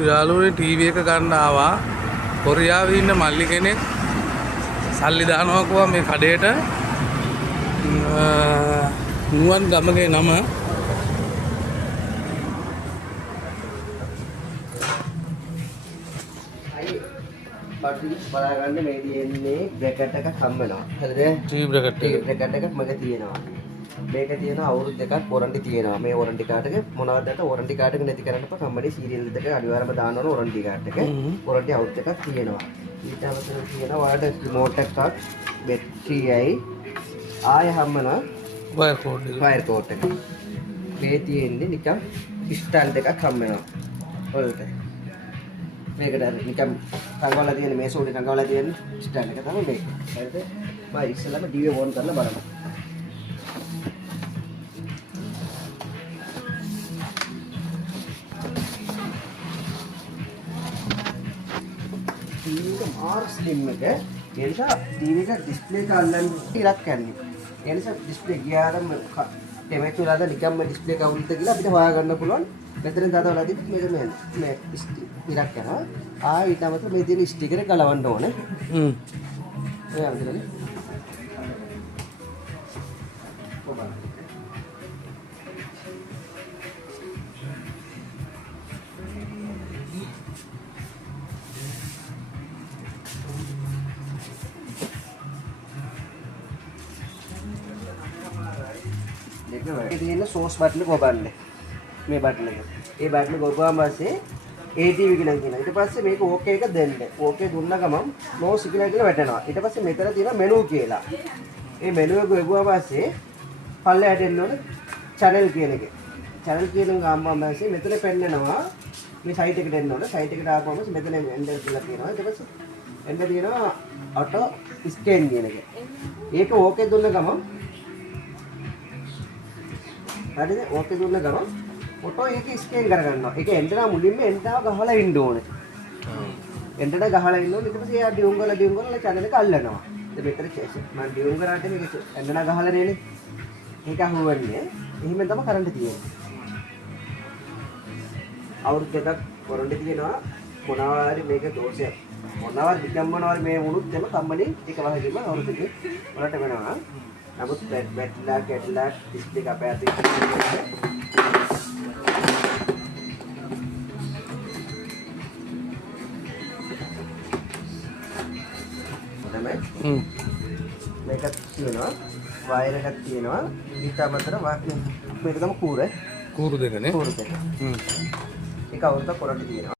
යාළුවනේ ටීවී එක ගන්න ආවා. කොරියාවේ ඉන්න මල්ලි කෙනෙක් සල්ලි දානවා කිව්වා මේ කඩේට. නුවන් ගමගේ නම. බලාගන්න මේ තියෙන්නේ බ්‍රැකට් එකක් හම්බ වෙනවා. හරිද? ටීවී බ්‍රැකට් එක. බ්‍රැකට් එකක් මගේ තියෙනවා. මේක තියෙනවා අවුරුදු දෙකක් වොරන්ටි තියෙනවා. මේ වොරන්ටි කාඩ් එක මොනවද දැක්ක වොරන්ටි කාඩ් එක නැති කරන්න එපා. කම්පැනි සීරියල් දෙක අනිවාර්යයෙන්ම දාන්න ඕන වොරන්ටි කාඩ් එක. වොරන්ටි අවුරුදු දෙකක් තියෙනවා. ඊට අමතරව තියෙනවා ඔයාලට රිමෝට් එකක් බැටරියයි ආය හම්බන වයර් කෝඩ් එක. මේ තියෙන්නේ නිකන් ස්ටෑන්ඩ් එකක් හම්බ වෙනවා. ඔයාලට මේකට නිකන් සංගවලා තියෙන මේ සෝඩේ සංගවලා තියෙන ස්ටෑන්ඩ් එක තමයි මේක. හරිද? මම ඉස්සෙල්ලාම ඩීවී ඕන් කරලා බලමු. ටීවී මාර්ක් ස්ලිම් එක ඒ නිසා ටීවී එක ඩිස්ප්ලේ එක අල්ලන්න ඉලක්ක යන්නේ. ඒ නිසා ඩිස්ප්ලේ ගියාම කැමති වෙලාද නිකම්ම ඩිස්ප්ලේ කවුන්ට් එක කියලා අපිට හොයාගන්න පුළුවන්. මෙතන දාලා තිබ්බ මේ ඉලක්ක යනවා. ඊට අමතරව මේ තියෙන ස්ටිකර් එක ගලවන්න ඕනේ. ඔය අමතරනේ. මේක තියෙන සෝස් බටන් එක ඔබන්නේ. මේ බටන් එක. ඒ බටන් එක ඔබාම පස්සේ ATV කියලා කියනවා. ඊට පස්සේ මේක ඕකේ එක දෙන්න. ඕකේ දුන්න ගමන් නෝ සිග්නල් කියලා වැටෙනවා. ඊට පස්සේ මෙතන තියෙන මෙනු කියලා. මේ මෙනු එක ඔබුවා පස්සේ පල්ලෙහාට එන්න ඕනේ channel කියන එක. channel කියන ගාම්ම පස්සේ මෙතන පෙන්නනවා මේ සයිට් එකට එන්න ඕනේ. සයිට් එකට ආවම මෙතන එන්ඩර් කියලා කියනවා. ඊට පස්සේ එන්ඩර් කියනවා auto scan කියන එක. ඒක ඕකේ දුන්න ගමන් හරිද? ඕකේ දුන්න ගමන් ෆොටෝ එක ස්කෑන් කරගන්නවා. ඒක එන්ටර් මුලින්ම එන්ටර් ගහලා ඉන්න ඕනේ. එන්ටර් ගහලා ඉන්න ඕනේ. ඊට පස්සේ එයා ඩියුම් කරලා channel එක අල්ලනවා. ඉතින් මෙතන මම ඩියුම් කරාට මේක එන්ටර් ගහලා නෙනේ. මේක අහුවන්නේ. එහෙම තමයි කරන්ට් තියෙන්නේ. අවුරුදු දෙකක් වොරන්ටි තියෙනවා. මොනවා හරි මේක දෝෂයක්. මොනවා විකම්මනවා මේ වුණුත් එම කම්පැනි එක වහකින්ම අවුරුදු දෙකක් වලට වෙනවා. නමුත් බැට්ලා කැටලා ඩිස්ප්ලේ එක අපේ අතේ මේක තියෙනවා වයර් එකක් තියෙනවා ඊට අමතරව මේක තමයි කූරු දෙකනේ කූරු දෙක ඒක අවුරුද්දක් වොරන්ටි තියෙනවා